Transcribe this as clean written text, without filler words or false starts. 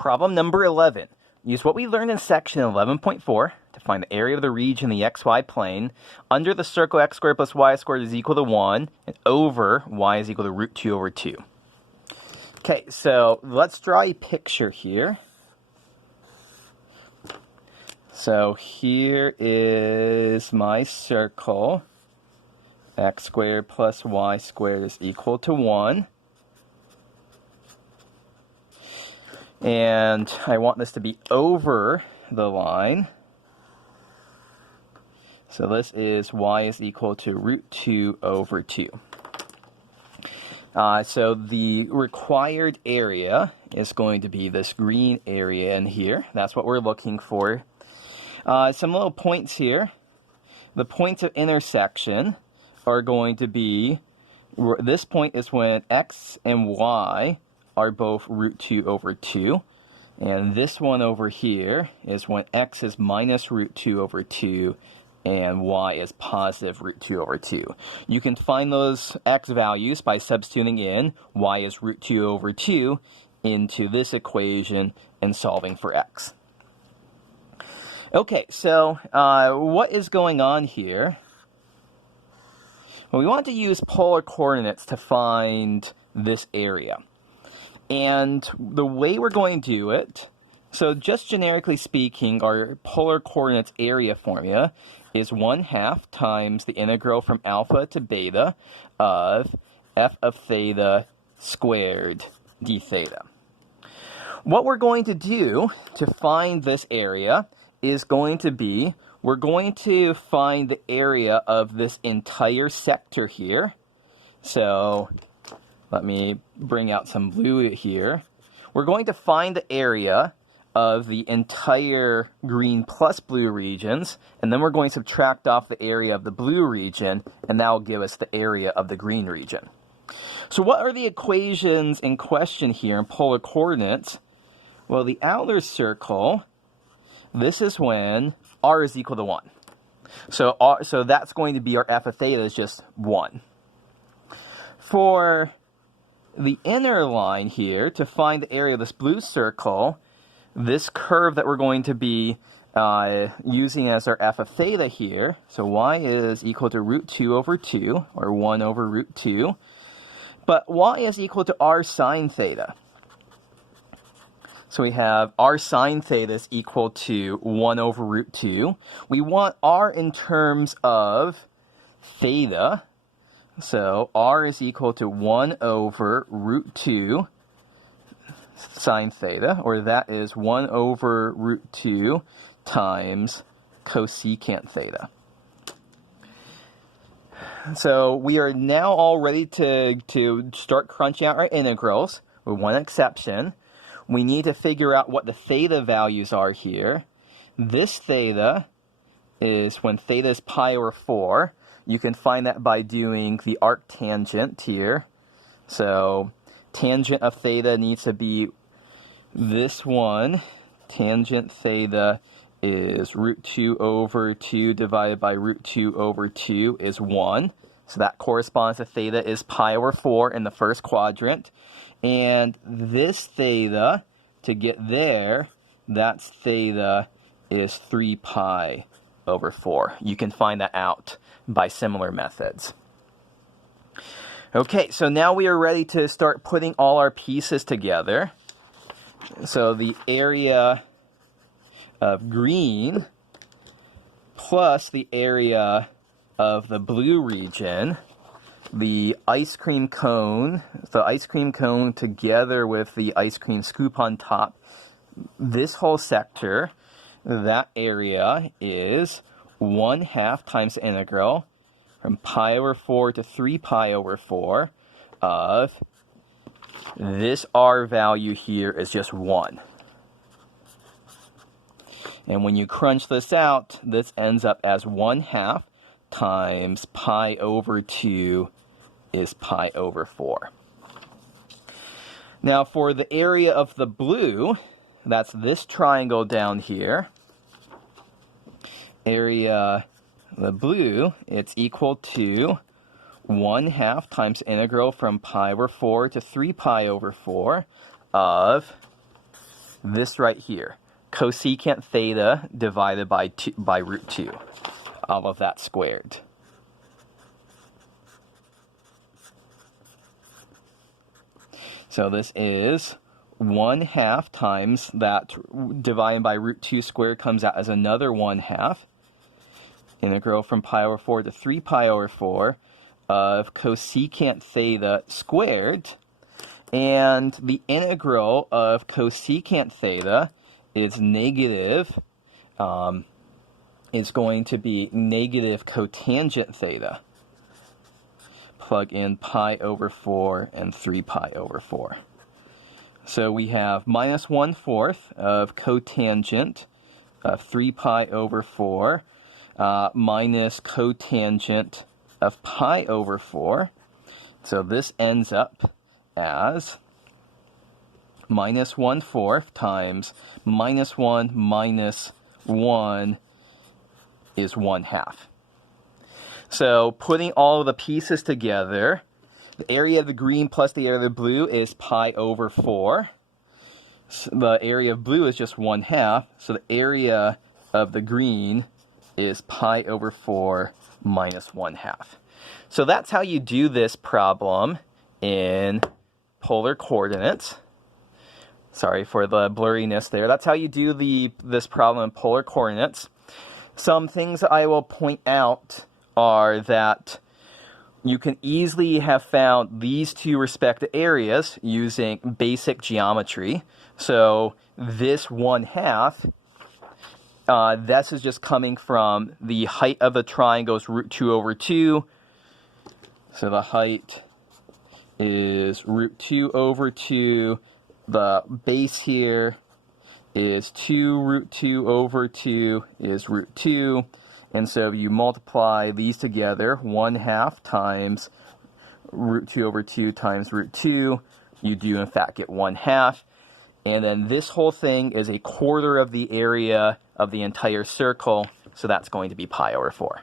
Problem number 11. Use what we learned in section 11.4 to find the area of the region in the xy plane under the circle x squared plus y squared is equal to 1 and over y is equal to root 2 over 2. Okay, so let's draw a picture here. So here is my circle. X squared plus y squared is equal to 1. And I want this to be over the line. So this is y is equal to root 2 over 2. So the required area is going to be this green area in here. That's what we're looking for. Some little points here. The points of intersection are going to be, this point is when x and y are both root 2 over 2. And this one over here is when x is minus root 2 over 2 and y is positive root 2 over 2. You can find those x values by substituting in y is root 2 over 2 into this equation and solving for x. Okay, so what is going on here? Well, we want to use polar coordinates to find this area. And the way we're going to do it, so just generically speaking, our polar coordinates area formula is 1/2 times the integral from alpha to beta of f of theta squared d theta. What we're going to do to find this area is going to be, we're going to find the area of this entire sector here. So let me bring out some blue here. We're going to find the area of the entire green plus blue regions, and then we're going to subtract off the area of the blue region, and that will give us the area of the green region. So what are the equations in question here in polar coordinates? Well, the outer circle, this is when r is equal to 1. So that's going to be our f of theta is just 1. For the inner line here, to find the area of this blue circle, this curve that we're going to be using as our f of theta here, so y is equal to root 2 over 2, or 1 over root 2, but y is equal to r sine theta. So we have r sine theta is equal to 1 over root 2. We want r in terms of theta. So r is equal to 1 over root 2 sine theta, or that is 1 over root 2 times cosecant theta. So we are now all ready to start crunching out our integrals, with one exception. We need to figure out what the theta values are here. This theta is when theta is pi over 4. You can find that by doing the arctangent here. So tangent of theta needs to be this one. Tangent theta is root 2 over 2 divided by root 2 over 2 is 1. So that corresponds to theta is pi over 4 in the first quadrant. And this theta, to get there, that's theta is 3 pi over 4. You can find that out by similar methods. Okay, so now we are ready to start putting all our pieces together. So the area of green plus the area of the blue region, the ice cream cone, the ice cream cone together with the ice cream scoop on top, this whole sector, that area is 1/2 times the integral from pi over 4 to 3 pi over 4 of this r value here is just 1. And when you crunch this out, this ends up as 1/2 times pi over 2 is pi over 4. Now for the area of the blue, that's this triangle down here. Area of the blue, it's equal to 1/2 times integral from pi over 4 to 3 pi over 4 of this right here, cosecant theta divided by root 2, all of that squared. So this is 1/2 times that divided by root 2 squared comes out as another 1/2. Integral from pi over 4 to 3 pi over 4 of cosecant theta squared. And the integral of cosecant theta is negative, is going to be negative cotangent theta. Plug in pi over 4 and 3 pi over 4. So we have minus 1/4 of cotangent of 3 pi over 4 minus cotangent of pi over 4. So this ends up as minus 1/4 times minus 1 minus 1 is 1/2. So putting all of the pieces together, the area of the green plus the area of the blue is pi over 4. So the area of blue is just 1/2, so the area of the green is pi over 4 minus 1/2. So that's how you do this problem in polar coordinates. Sorry for the blurriness there. That's how you do this problem in polar coordinates. Some things I will point out are that you can easily have found these two respective areas using basic geometry. So this 1/2, this is just coming from the height of the triangle's root 2 over 2. So the height is root 2 over 2. The base here is 2 root 2 over 2 is root 2. And so if you multiply these together, 1/2 times root 2 over 2 times root 2, you do in fact get 1/2. And then this whole thing is 1/4 of the area of the entire circle, so that's going to be pi over 4.